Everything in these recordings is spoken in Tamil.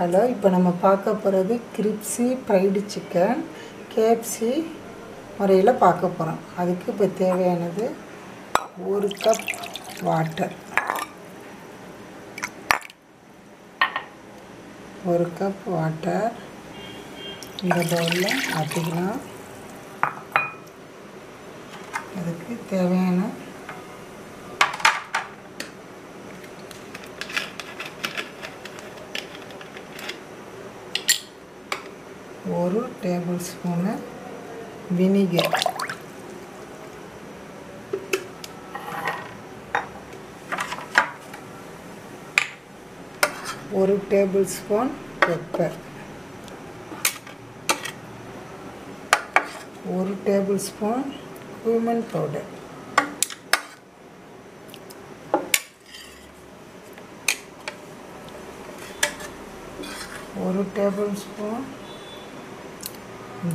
ஹலோ, இப்போ நம்ம பார்க்க போகிறது கிரிப்ஸி ஃப்ரைடு சிக்கன் கேஎஃப்சி முறையில் பார்க்க போகிறோம். அதுக்கு இப்போ தேவையானது 1 கப் வாட்டர், 1 கப் வாட்டர் இந்த பவுலில் ஊற்றிக்கலாம். அதுக்கு தேவையான ஒரு டேபிள் ஸ்பூனு வினிகர், ஒரு டேபிள் ஸ்பூன் பெப்பர், ஒரு டேபிள் ஸ்பூன் cumin powder, ஒரு டேபிள் ஸ்பூன்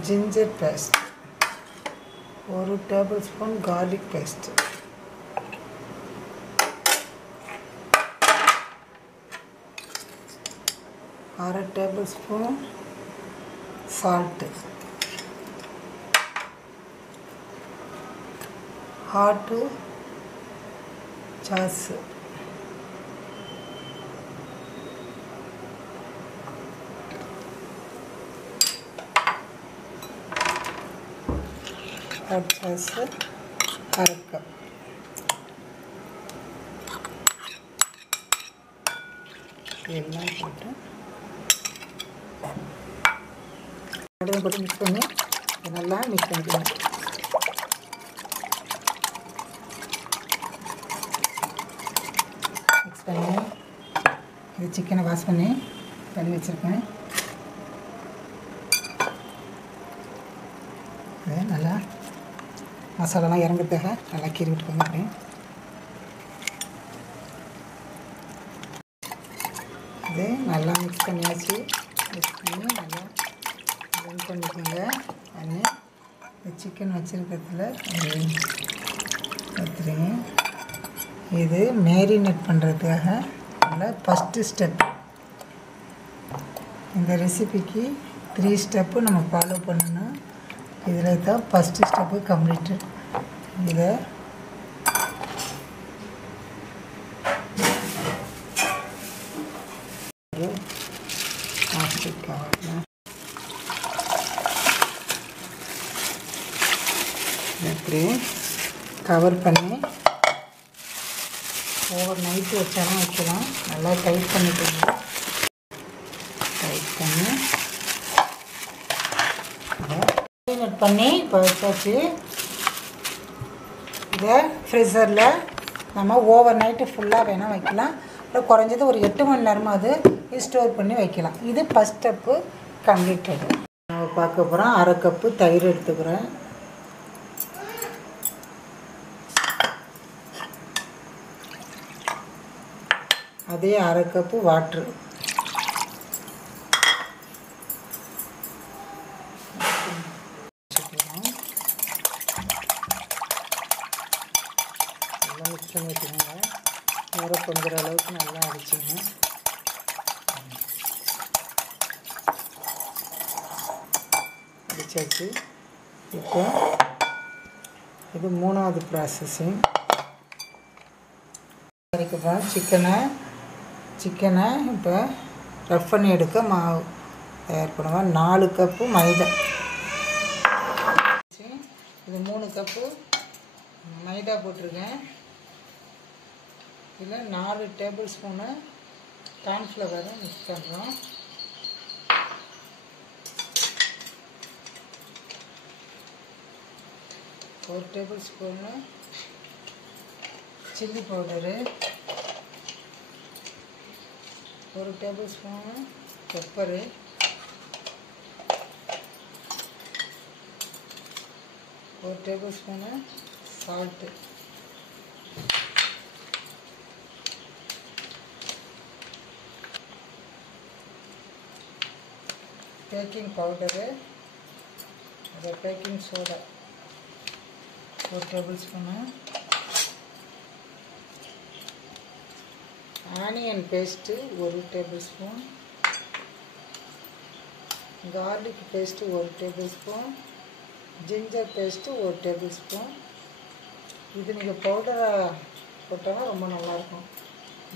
ginger paste, ஒரு டேபிள் ஸ்பூன் garlic paste, அரை table spoon salt, hot sauce, hot sauce அரை கப், எல்லாம் போட்டு கடையை போட்டு மிக்ஸ் பண்ணி நல்லா மிக்ஸ் பண்ணிக்கலாம். மிக்ஸ் பண்ணி இது சிக்கனை வாஷ் பண்ணி வச்சுருக்கேன். இது நல்லா மசாலாலாம் இறங்குறதுக்காக நல்லா கீறி விட்டுக்கோங்க. அப்படியே இது நல்லா மிக்ஸ் பண்ணியாச்சு. மிக்ஸ் பண்ணி நல்லா பிளெண்ட் பண்ணிக்கோங்க. பண்ணி சிக்கன் வச்சுருக்கிறதுல ஊற்றுறீங்க. இது மேரினேட் பண்ணுறதுக்காக உள்ள ஃபஸ்ட்டு ஸ்டெப். இந்த ரெசிபிக்கு 3 ஸ்டெப்பு நம்ம ஃபாலோ பண்ணணும். இதில் தான் ஃபஸ்ட்டு ஸ்டெப்பு கம்ப்ளீட்டு. இதை ஒரு பிளாஸ்டிக் கவரில் இப்படி கவர் பண்ணி ஓவர் நைட்டு வச்சாலும் வைக்கலாம். நல்லா டைட் பண்ணிக்கோங்க. டைட் பண்ணி மேரினேட் பண்ணி இப்போ வச்சாச்சு. இதை ஃப்ரிட்ஜரில் நம்ம ஓவர் நைட்டு ஃபுல்லாக வேணால் வைக்கலாம். இல்லை குறைஞ்சது ஒரு 8 மணி நேரமாவது ஸ்டோர் பண்ணி வைக்கலாம். இது ஃபஸ்ட் ஸ்டெப்பு கம்ப்ளீட்டடு. நம்ம பார்க்க போகிறோம். அரை கப்பு தயிர் எடுத்துக்கிறேன். அதே அரை கப்பு வாட்ரு, நல்லா மிக்ஸ் பண்ணி வச்சுக்கோங்க. நுரை பொங்குற அளவுக்கு நல்லா அடிச்சுங்க. அடிச்சாச்சு. இப்போ இது 3வது ப்ராசஸிங். வரைக்கும் சிக்கனை இப்போ ரஃப் பண்ணி எடுக்க மாவு தயார் பண்ணுவேன். 4 கப்பு மைதா, இது 3 கப்பு மைதா போட்டிருக்கேன். இதில் 4 டேபிள் ஸ்பூனு கார்ன்ஃப்ளவரை மிக்ஸ் பண்ணுறோம். 1 table spoon chilli powder, 1 table spoon pepper, 1 table spoon salt, baking powder, baking soda 1 table spoon, onion paste 1 table spoon, garlic paste 1 table spoon, ginger paste 1 table spoon. இது நீங்கள் பவுடராக போட்டால் ரொம்ப நல்லாயிருக்கும்,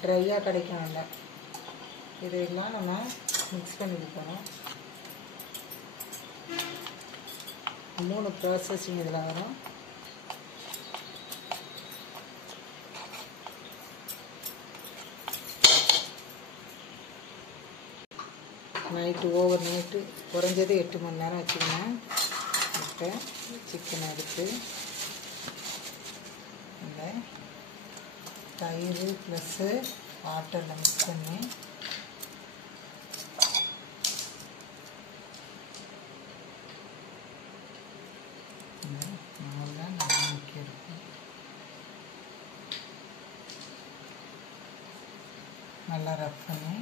ட்ரையாக கிடைக்கும். நல்லா இதெல்லாம் நம்ம மிக்ஸ் பண்ணிக்கணும். 3 ப்ராசஸிங் இதில் வரும். நைட்டு ஓவர் நைட்டு குறைஞ்சது 8 மணி நேரம் வச்சுக்கணும். இப்போ சிக்கன் எடுத்து இந்த தயிர் ப்ளஸ்ஸு வாட்டரில் மிக்ஸ் பண்ணி நல்லா முக்கியிருக்கும். நல்லா ரப் பண்ணி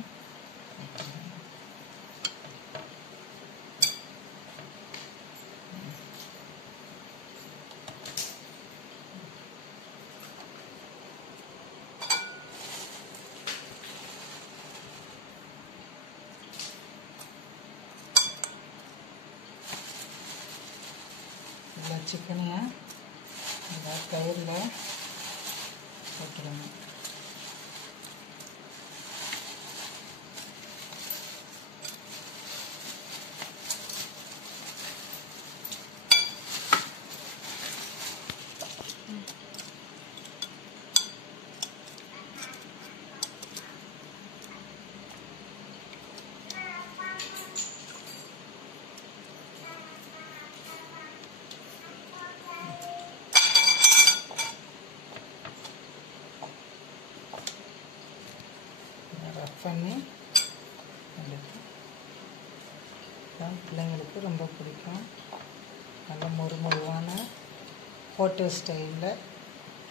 இந்த சிக்கனையை இந்த தயிரில் போட்டுடணும். ரப் பண்ணி எடுத்து பிள்ளைங்களுக்கு ரொம்ப பிடிக்கும். நல்ல முறுமுறுவான ஹோட்டல் ஸ்டைலில்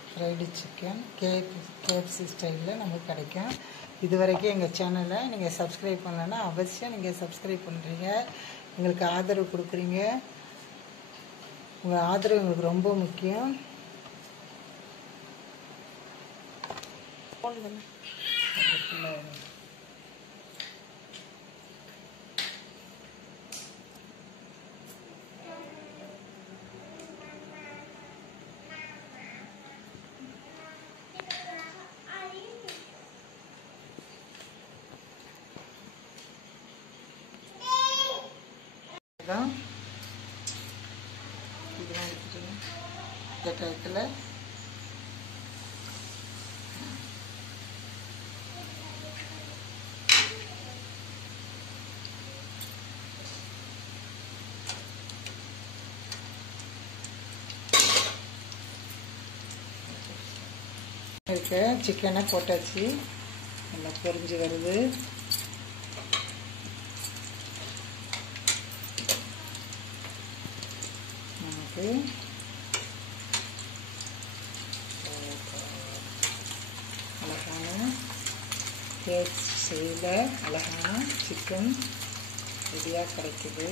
ஃப்ரைடு சிக்கன் கேஎஃப்சி ஸ்டைலில் நமக்கு கிடைக்கும். இது வரைக்கும் எங்கள் சேனலை நீங்கள் சப்ஸ்கிரைப் பண்ணலைன்னா அவசியம் நீங்கள் சப்ஸ்கிரைப் பண்ணுறீங்க, எங்களுக்கு ஆதரவு கொடுக்குறீங்க. உங்கள் ஆதரவு எங்களுக்கு ரொம்ப முக்கியம். இதெல்லாம் எடுத்துட்டு இந்த டயத்தில் இருக்க சிக்கனை போட்டாச்சு. நல்லா பொரிஞ்சு வருது. நமக்கு அழகான கேக் செய்த அழகான சிக்கன் ரெடியாக கிடைக்குது.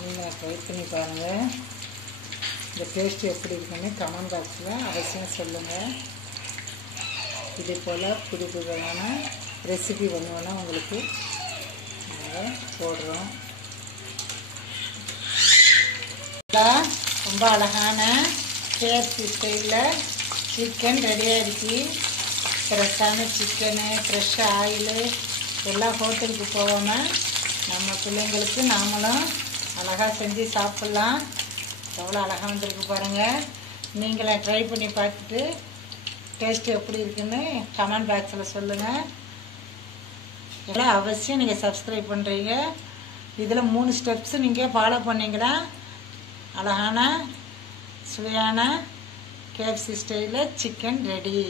நீங்கள் ட்ரை பண்ணி பாருங்கள். இந்த டேஸ்ட்டு எப்படி இருக்குன்னு கமெண்ட் பாக்ஸில் அவசியம் சொல்லுங்கள். இதே போல் புது புதுவான ரெசிபி பண்ணுவோன்னா உங்களுக்கு நாங்கள் போடுறோம். ரொம்ப அழகான கேஎஃப்சி ஸ்டைலில் சிக்கன் ரெடியாகிடுச்சு. ஃப்ரெஷ்ஷான சிக்கனு, ஃப்ரெஷ் ஆயிலு எல்லாம் ஹோட்டலுக்கு போகாமல் நம்ம பிள்ளைங்களுக்கு நாமளும் அழகாக செஞ்சு சாப்பிட்லாம். எவ்வளோ அழகாக வந்திருக்கு பாருங்கள். நீங்களே ட்ரை பண்ணி பார்த்துட்டு டேஸ்ட்டு எப்படி இருக்குன்னு கமெண்ட் பாக்ஸில் சொல்லுங்கள். எல்லாம் அவசியம் நீங்கள் சப்ஸ்கிரைப் பண்ணுறீங்க. இதில் 3 ஸ்டெப்ஸு நீங்கள் ஃபாலோ பண்ணிங்கன்னா அழகான சுவையான KFC ஸ்டைலில் சிக்கன் ரெடி.